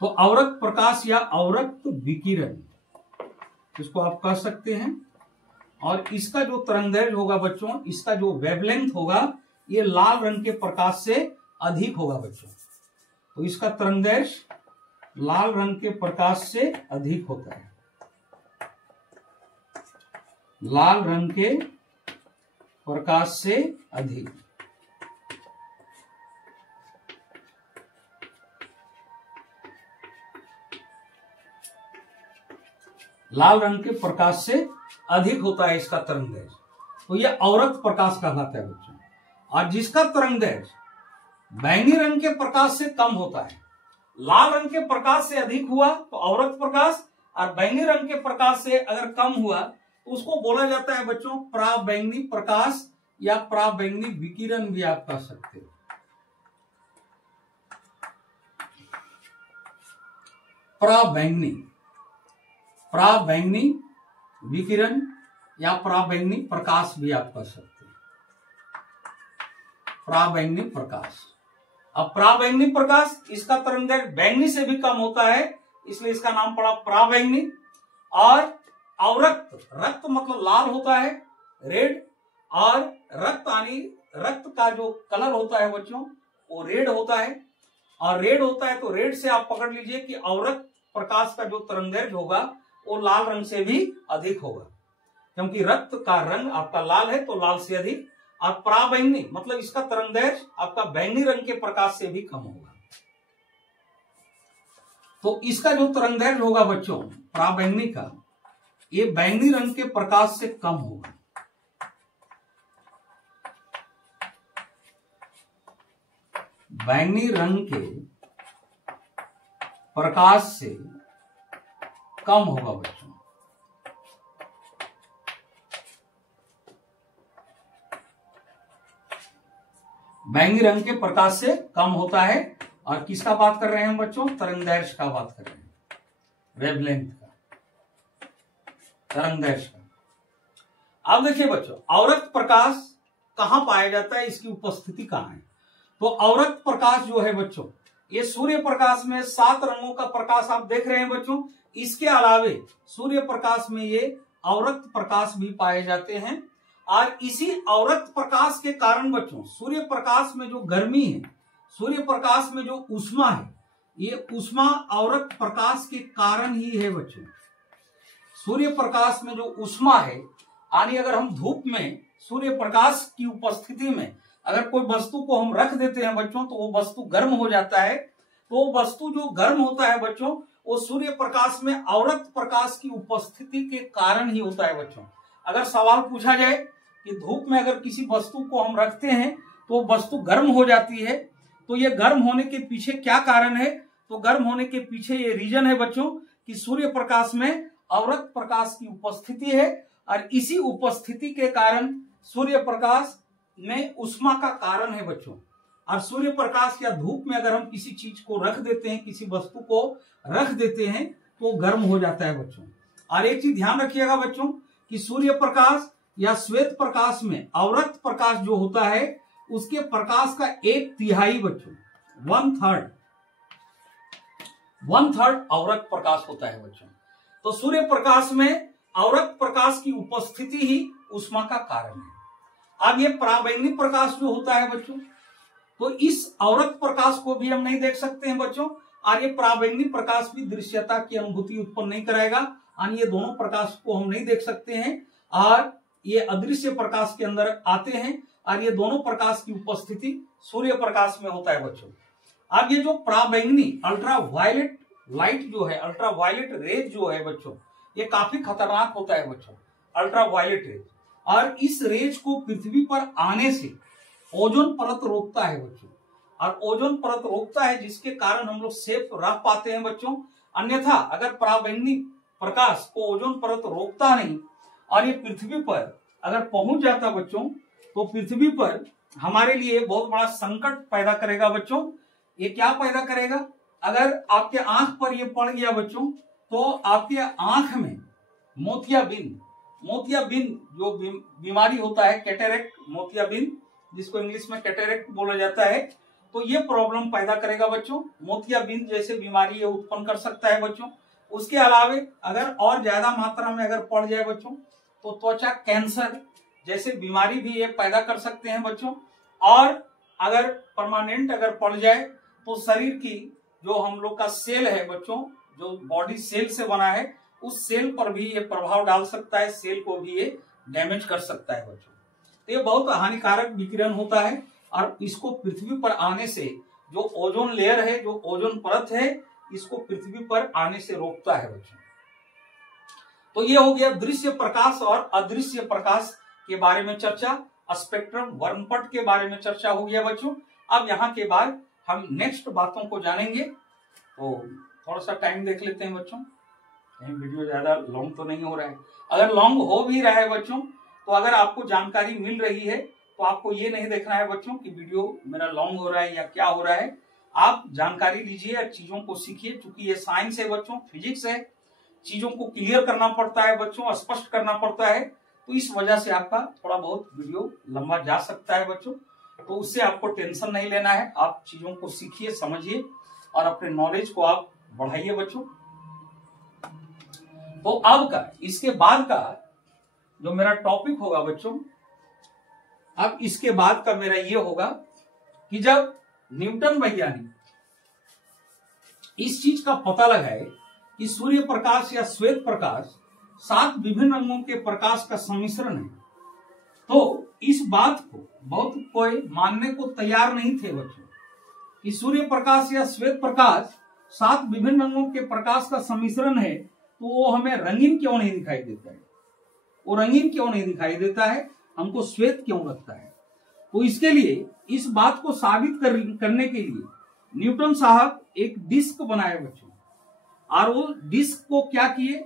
तो अवरक्त प्रकाश या अवरक्त विकिरण इसको आप कह सकते हैं। और इसका जो तरंगदैर्घ्य होगा बच्चों, इसका जो वेवलेंथ होगा ये लाल रंग के प्रकाश से अधिक होगा बच्चों, तो इसका तरंगदैर्घ्य लाल रंग के प्रकाश से अधिक होता है, लाल रंग के प्रकाश से अधिक। लाल रंग के प्रकाश से अधिक होता है इसका तरंगदैर्घ्य, तो यह अवरक्त प्रकाश कहलाता है बच्चों। और जिसका तरंगदैर्घ्य बैंगनी रंग के प्रकाश से कम होता है, लाल रंग के प्रकाश से अधिक हुआ तो अवरक्त प्रकाश, और बैंगनी रंग के प्रकाश से अगर कम हुआ तो उसको बोला जाता है बच्चों पराबैंगनी प्रकाश या पराबैंगनी विकिरण भी आप कह सकते हो। पराबैंगनी, पराबैंगनी विकिरण या पराबैंगनी प्रकाश भी आप कह सकते हैं, पराबैंगनी प्रकाश। अब पराबैंगनी प्रकाश इसका तरंगदैर्घ्य बैंगनी से भी कम होता है, इसलिए इसका नाम पड़ा पराबैंगनी। और अवरक्त, रक्त मतलब लाल होता है, रेड, और रक्त यानी रक्त का जो कलर होता है बच्चों वो रेड होता है, और रेड होता है तो रेड से आप पकड़ लीजिए कि अवरक्त प्रकाश का जो तरंगदैर्घ्य होगा वो लाल रंग से भी अधिक होगा, क्योंकि रक्त का रंग आपका लाल है तो लाल से अधिक। और पराबैंगनी मतलब इसका तरंगदैर्घ्य आपका बैंगनी रंग के प्रकाश से भी कम होगा। तो इसका जो तरंगदैर्घ्य होगा बच्चों पराबैंगनी का, ये बैंगनी रंग के प्रकाश से कम होगा। बैंगनी रंग के प्रकाश से कम होगा बच्चों। बैंगनी रंग के प्रकाश से कम होता है। और किसका बात कर रहे हैं बच्चों? तरंगदैर्घ्य का बात कर रहे हैं, वेवलेंथ का, तरंगदैर्घ्य का। अब देखिए बच्चों अवरक्त प्रकाश कहां पाया जाता है, इसकी उपस्थिति कहां है? तो अवरक्त प्रकाश जो है बच्चों ये सूर्य प्रकाश में 7 रंगों का प्रकाश आप देख रहे हैं बच्चों। इसके अलावे सूर्य प्रकाश में ये अवरक्त प्रकाश भी पाए जाते हैं। और इसी अवरक्त प्रकाश के कारण बच्चों सूर्य प्रकाश में जो गर्मी है, सूर्य प्रकाश में जो ऊष्मा है, ये ऊष्मा अवरक्त प्रकाश के कारण ही है बच्चों। सूर्य प्रकाश में जो ऊष्मा है, यानी अगर हम धूप में सूर्य प्रकाश की उपस्थिति में अगर कोई वस्तु को हम रख देते हैं बच्चों तो वो वस्तु गर्म हो जाता है, तो वस्तु जो गर्म होता है बच्चों, वो सूर्य प्रकाश में अवरक्त प्रकाश की उपस्थिति के कारण ही होता है बच्चों। अगर सवाल पूछा जाए कि धूप में अगर किसी वस्तु को हम रखते हैं तो वस्तु गर्म हो जाती है, तो ये गर्म होने के पीछे क्या कारण है? तो गर्म होने के पीछे ये रीजन है बच्चों कि सूर्य प्रकाश में अवरक्त प्रकाश की उपस्थिति है, और इसी उपस्थिति के कारण सूर्य प्रकाश में ऊष्मा का कारण है बच्चों। और सूर्य प्रकाश या धूप में अगर हम किसी चीज को रख देते हैं, किसी वस्तु को रख देते हैं, तो गर्म हो जाता है बच्चों। और एक चीज ध्यान रखिएगा बच्चों कि सूर्य प्रकाश या श्वेत प्रकाश में अवरक्त प्रकाश जो होता है, उसके प्रकाश का 1/3 बच्चों, 1/3 अवरक्त प्रकाश होता है बच्चों। तो सूर्य प्रकाश में अवरक्त प्रकाश की उपस्थिति ही ऊष्मा का कारण है। अब ये पराबैंगनी प्रकाश जो होता है बच्चों, तो इस अवरक्त प्रकाश को भी हम नहीं देख सकते हैं बच्चों, और ये पराबैंगनी प्रकाश भी दृश्यता की अनुभूति उत्पन्न नहीं कराएगा, और ये दोनों प्रकाश को हम नहीं देख सकते हैं, और ये अदृश्य प्रकाश के अंदर आते हैं, और ये दोनों प्रकाश की उपस्थिति सूर्य प्रकाश में होता है बच्चों। अब ये जो पराबैंगनी अल्ट्रा वायलेट लाइट जो है, अल्ट्रा वायलेट रेज जो है बच्चों, ये काफी खतरनाक होता है बच्चों, अल्ट्रा वायलेट रेज। और इस रेज को पृथ्वी पर आने से ओजोन परत रोकता है बच्चों, और ओजोन परत रोकता है जिसके कारण हम लोग सेफ रह पाते हैं बच्चों। अन्यथा अगर पराबैंगनी प्रकाश को ओजोन परत रोकता नहीं और ये पृथ्वी पर अगर पहुंच जाता बच्चों, तो पृथ्वी पर हमारे लिए बहुत बड़ा संकट पैदा करेगा बच्चों। ये क्या पैदा करेगा? अगर आपके आंख पर ये पड़ गया बच्चों, तो आपके आंख में मोतियाबिंद जो बीमारी होता है, कैटरेक्ट मोतियाबिंद, जिसको इंग्लिश में कैटरेक्ट बोला जाता है, तो ये प्रॉब्लम पैदा करेगा बच्चों। मोतियाबिंद जैसे बीमारी ये उत्पन्न कर सकता है बच्चों। उसके अलावे अगर और ज्यादा मात्रा में अगर पड़ जाए बच्चों, तो त्वचा कैंसर जैसे बीमारी भी ये पैदा कर सकते हैं बच्चों। और अगर परमानेंट अगर पड़ जाए तो शरीर की जो हम लोग का सेल है बच्चों, जो बॉडी सेल से बना है, उस सेल पर भी ये प्रभाव डाल सकता है, सेल को भी ये डैमेज कर सकता है बच्चों। तो ये बहुत हानिकारक विकिरण होता है, और इसको पृथ्वी पर आने से जो ओजोन लेयर है, जो ओजोन परत है, इसको पृथ्वी पर आने से रोकता है बच्चों। तो ये हो गया दृश्य प्रकाश और अदृश्य प्रकाश के बारे में चर्चा, स्पेक्ट्रम वर्णपट के बारे में चर्चा हो गया बच्चों। अब यहाँ के बाद हम नेक्स्ट बातों को जानेंगे। तो थोड़ा सा टाइम देख लेते हैं बच्चों, कहीं वीडियो ज्यादा लॉन्ग तो नहीं हो रहा है। अगर लॉन्ग हो भी रहा है बच्चों, तो अगर आपको जानकारी मिल रही है तो आपको ये नहीं देखना है बच्चों कि वीडियो मेरा लॉन्ग हो रहा है या क्या हो रहा है। आप जानकारी लीजिए और चीजों को सीखिए, क्योंकि ये साइंस है बच्चों, फिजिक्स है, चीजों को क्लियर करना पड़ता है बच्चों, स्पष्ट करना पड़ता है। तो इस वजह से आपका थोड़ा बहुत वीडियो लंबा जा सकता है बच्चों, तो उससे आपको टेंशन नहीं लेना है। आप चीजों को सीखिए, समझिए और अपने नॉलेज को आप बढ़ाइए बच्चों। तो अब का इसके बाद का जो मेरा टॉपिक होगा बच्चों, अब इसके बाद का मेरा ये होगा कि जब न्यूटन वैज्ञानिक इस चीज का पता लगाए कि सूर्य प्रकाश या श्वेत प्रकाश 7 विभिन्न रंगों के प्रकाश का सम्मिश्रण है, तो इस बात को बहुत कोई मानने को तैयार नहीं थे बच्चों कि सूर्य प्रकाश या श्वेत प्रकाश 7 विभिन्न रंगों के प्रकाश का सम्मिश्रण है, तो वो हमें रंगीन क्यों नहीं दिखाई देता है, वो रंगीन क्यों नहीं दिखाई देता है, हमको श्वेत क्यों लगता है। तो इसके लिए, इस बात को साबित करने के लिए न्यूटन साहब एक डिस्क बनाए बच्चों, और वो डिस्क को क्या किए,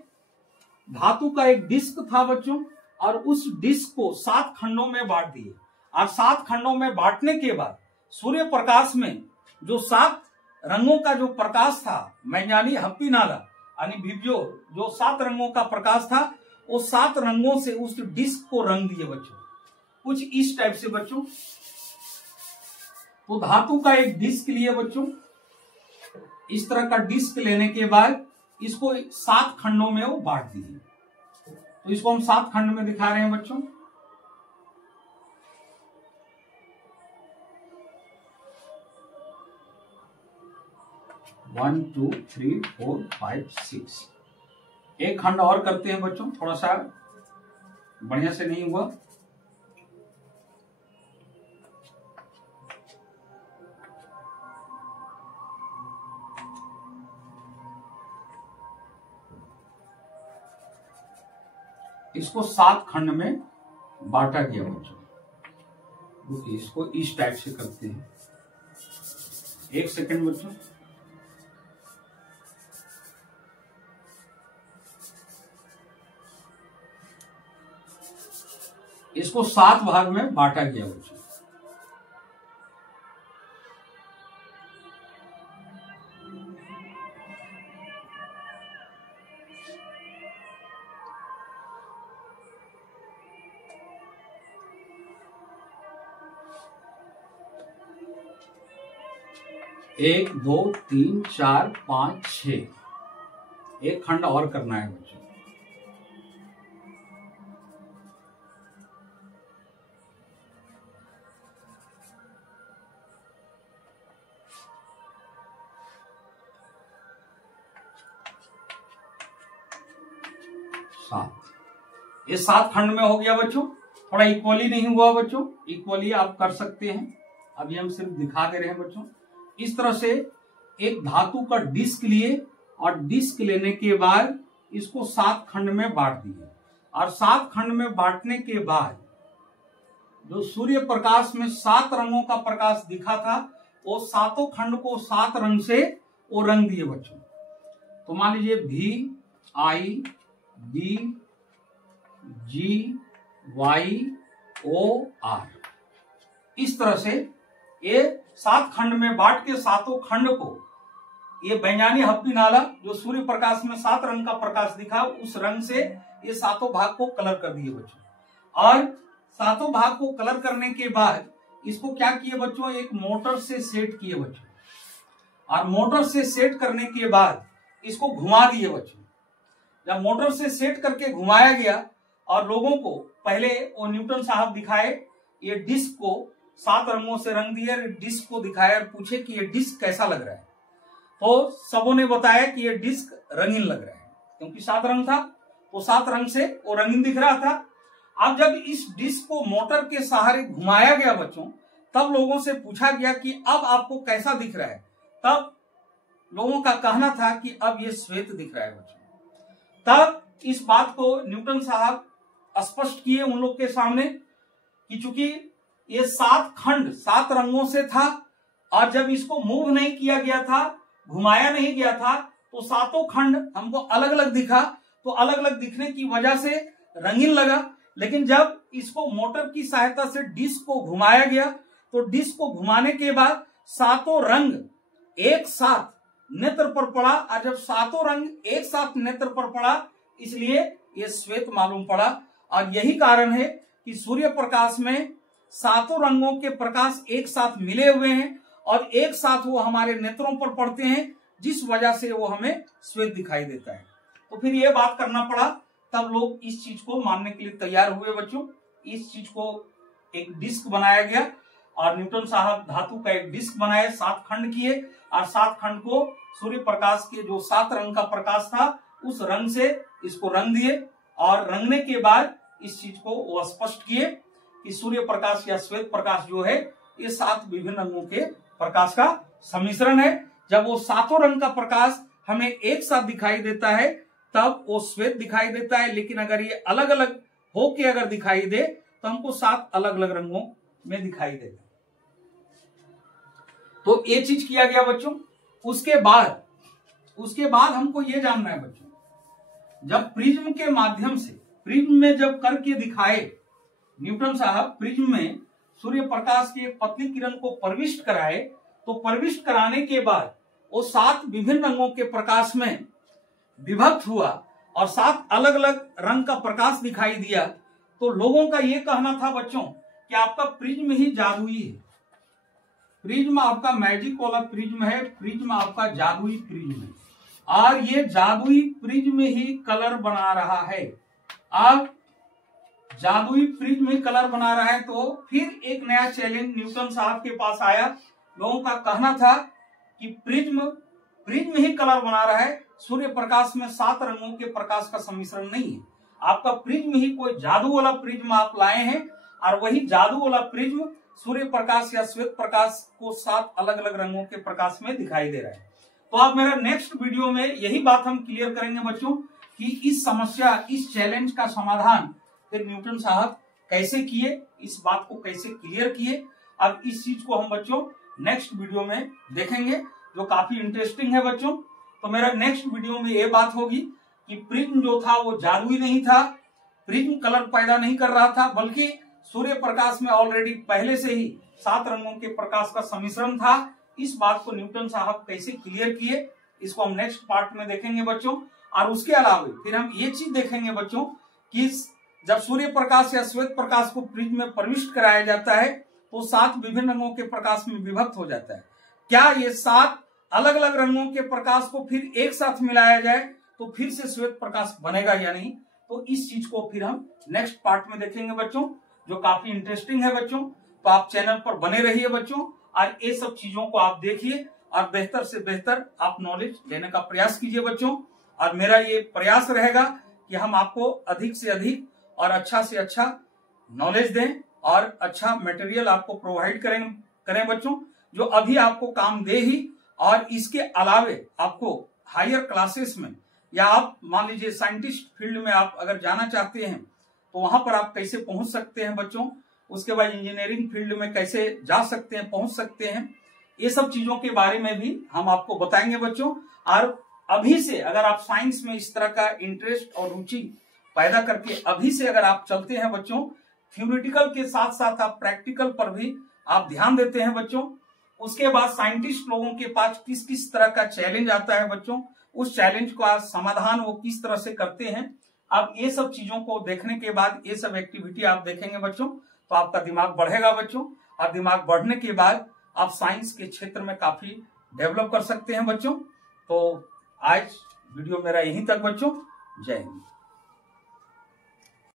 धातु का एक डिस्क था बच्चों, और उस डिस्क को 7 खंडों में बांट दिए। और 7 खंडों में बांटने के बाद सूर्य प्रकाश में जो 7 रंगों का जो प्रकाश था, मैंगानी हप्पी नाला यानी विब्जियो, जो 7 रंगों का प्रकाश था, वो 7 रंगों से उस डिस्क को रंग दिए बच्चों, कुछ इस टाइप से बच्चों। तो धातु का एक डिस्क लिए बच्चों, इस तरह का डिस्क लेने के बाद इसको 7 खंडों में वो बांट दिए। तो इसको हम 7 खंड में दिखा रहे हैं बच्चों। वन, 2, 3, 4, 5, 6। एक खंड और करते हैं बच्चों, थोड़ा सा बढ़िया से नहीं हुआ। इसको 7 खंड में बांटा गया बच्चों। रुकिए, इसको इस टाइप से करते हैं। 1 सेकंड बच्चों। इसको 7 भाग में बांटा गया बच्चों। एक, 2, 3, 4, 5, 6। एक खंड और करना है बच्चों। ये 7 खंड में हो गया बच्चों। थोड़ा इक्वली नहीं हुआ बच्चों, इक्वली आप कर सकते हैं, अभी हम सिर्फ दिखा दे रहे हैं बच्चों। इस तरह से एक धातु का डिस्क लिए और डिस्क लेने के बाद इसको 7 खंड में बांट दिए, और 7 खंड में बांटने के बाद जो सूर्य प्रकाश में 7 रंगों का प्रकाश दिखा था, वो 7 खंड को 7 रंग से वो रंग दिए बच्चों। तो मान लीजिए VIBGYOR, इस तरह से ये 7 खंड में बांट के 7 खंड को ये बैंजानी हप्पी नाला जो सूर्य प्रकाश में 7 रंग का प्रकाश दिखा, उस रंग से ये 7 भाग को कलर कर दिए बच्चों। और 7 भाग को कलर करने के बाद इसको क्या किए बच्चों, एक मोटर से सेट किए बच्चों, और मोटर से सेट करने के बाद इसको घुमा दिए बच्चों। जब मोटर से सेट करके घुमाया गया और लोगों को पहले वो न्यूटन साहब दिखाए, ये डिस्क को 7 रंगों से रंग दिया, डिस्क को दिखाया और पूछे कि ये डिस्क कैसा लग रहा है। तो सबों ने बताया कि ये डिस्क रंगीन लग रहा है, क्योंकि 7 रंग था तो 7 रंग से वो रंगीन दिख रहा था। अब जब इस डिस्क को मोटर के सहारे घुमाया गया बच्चों, तब लोगों से पूछा गया कि अब आपको कैसा दिख रहा है। तब लोगों का कहना था कि अब ये श्वेत दिख रहा है बच्चों। तब इस बात को न्यूटन साहब स्पष्ट किए उन लोग के सामने कि चूंकि ये 7 खंड 7 रंगों से था, और जब इसको मूव नहीं किया गया था, घुमाया नहीं गया था, तो 7 खंड हमको अलग अलग दिखा। तो अलग अलग दिखने की वजह से रंगीन लगा। लेकिन जब इसको मोटर की सहायता से डिस्क को घुमाया गया, तो डिस्क को घुमाने के बाद 7 रंग एक साथ नेत्र पर पड़ा, और जब 7 रंग एक साथ नेत्र पर पड़ा, इसलिए ये श्वेत मालूम पड़ा। और यही कारण है कि सूर्य प्रकाश में 7 रंगों के प्रकाश एक साथ मिले हुए हैं और एक साथ वो हमारे नेत्रों पर पड़ते हैं, जिस वजह से वो हमें श्वेत दिखाई देता है। तो फिर ये बात करना पड़ा, तब लोग इस चीज को मानने के लिए तैयार हुए बच्चों। इस चीज को एक डिस्क बनाया गया, और न्यूटन साहब धातु का एक डिस्क बनाए, 7 खंड किए, और 7 खंड को सूर्य प्रकाश के जो 7 रंग का प्रकाश था, उस रंग से इसको रंग दिए, और रंगने के बाद इस चीज को वो स्पष्ट किए कि सूर्य प्रकाश या श्वेत प्रकाश जो है, ये 7 विभिन्न रंगों के प्रकाश का सम्मिश्रण है। जब वो 7 रंग का प्रकाश हमें एक साथ दिखाई देता है, तब वो श्वेत दिखाई देता है। लेकिन अगर ये अलग अलग होके अगर दिखाई दे, तो हमको 7 अलग अलग रंगों में दिखाई देता है। तो ये चीज किया गया बच्चों। उसके बाद हमको ये जानना है बच्चों, जब प्रिज्म के माध्यम से, प्रिज्म में जब करके दिखाए न्यूटन साहब, प्रिज्म में सूर्य प्रकाश की एक पतली किरण को प्रविष्ट कराए, तो प्रविष्ट कराने के बाद वो 7 विभिन्न रंगों के प्रकाश में विभक्त हुआ और 7 अलग अलग रंग का प्रकाश दिखाई दिया। तो लोगों का ये कहना था बच्चों कि आपका प्रिज्म ही जादुई है, प्रिज्म आपका मैजिक वाला प्रिज्म है, प्रिज्म आपका जादुई प्रिज्म है, और ये जादुई प्रिज्म ही कलर बना रहा है। अब जादुई प्रिज्म ही कलर बना रहा है, तो फिर एक नया चैलेंज न्यूटन साहब के पास आया। लोगों का कहना था कि प्रिज्म ही कलर बना रहा है, सूर्य प्रकाश में 7 रंगों के प्रकाश का सम्मिश्रण नहीं है। आपका प्रिज्म ही कोई जादू वाला प्रिज्म आप लाए हैं, और वही जादू वाला प्रिज्म सूर्य प्रकाश या श्वेत प्रकाश को 7 अलग अलग रंगों के प्रकाश में दिखाई दे रहा है। तो आप मेरा नेक्स्ट वीडियो में यही बात हम क्लियर करेंगे बच्चों कि इस समस्या, इस चैलेंज का समाधान फिर न्यूटन साहब कैसे किए, इस बात को कैसे क्लियर किए। अब इस चीज को हम बच्चों नेक्स्ट वीडियो में देखेंगे, जो काफी इंटरेस्टिंग है बच्चों। तो मेरा नेक्स्ट वीडियो में ये बात होगी कि प्रिज्म जो था वो जादुई नहीं था, प्रिज्म कलर पैदा नहीं कर रहा था, बल्कि सूर्य प्रकाश में ऑलरेडी पहले से ही 7 रंगों के प्रकाश का सम्मिश्रण था। इस बात को न्यूटन साहब कैसे क्लियर किए, इसको हम नेक्स्ट पार्ट में देखेंगे बच्चों। और उसके अलावा फिर हम ये चीज देखेंगे बच्चों कि जब सूर्य प्रकाश या श्वेत प्रकाश को प्रिज्म में प्रविष्ट कराया जाता है तो 7 विभिन्न रंगों के प्रकाश में विभक्त हो जाता है। क्या ये 7 अलग अलग रंगों के प्रकाश को फिर एक साथ मिलाया जाए तो फिर से श्वेत प्रकाश बनेगा या नहीं, तो इस चीज को फिर हम नेक्स्ट पार्ट में देखेंगे बच्चों, जो काफी इंटरेस्टिंग है बच्चों। तो आप चैनल पर बने रहिए बच्चों और ये सब चीजों को आप देखिए और बेहतर से बेहतर आप नॉलेज लेने का प्रयास कीजिए बच्चों। और मेरा ये प्रयास रहेगा कि हम आपको अधिक से अधिक और अच्छा से अच्छा नॉलेज दें और अच्छा मटेरियल आपको प्रोवाइड करें बच्चों, जो अभी आपको काम दे ही, और इसके अलावे आपको हायर क्लासेस में या आप मान लीजिए साइंटिस्ट फील्ड में आप अगर जाना चाहते हैं तो वहां पर आप कैसे पहुंच सकते हैं बच्चों। उसके बाद इंजीनियरिंग फील्ड में कैसे जा सकते हैं, पहुंच सकते हैं, ये सब चीजों के बारे में भी हम आपको बताएंगे बच्चों। और अभी से अगर आप साइंस में इस तरह का इंटरेस्ट और रुचि पैदा करके अभी से अगर आप चलते हैं बच्चों, थ्योरेटिकल के साथ साथ आप प्रैक्टिकल पर भी आप ध्यान देते हैं बच्चों, उसके बाद साइंटिस्ट लोगों के पास किस किस तरह का चैलेंज आता है बच्चों, उस चैलेंज का समाधान वो किस तरह से करते हैं। अब ये सब चीजों को देखने के बाद, ये सब एक्टिविटी आप देखेंगे बच्चों, तो आपका दिमाग बढ़ेगा बच्चों, और दिमाग बढ़ने के बाद आप साइंस के क्षेत्र में काफी डेवलप कर सकते हैं बच्चों। तो आज वीडियो मेरा यहीं तक बच्चों, जय हिंद।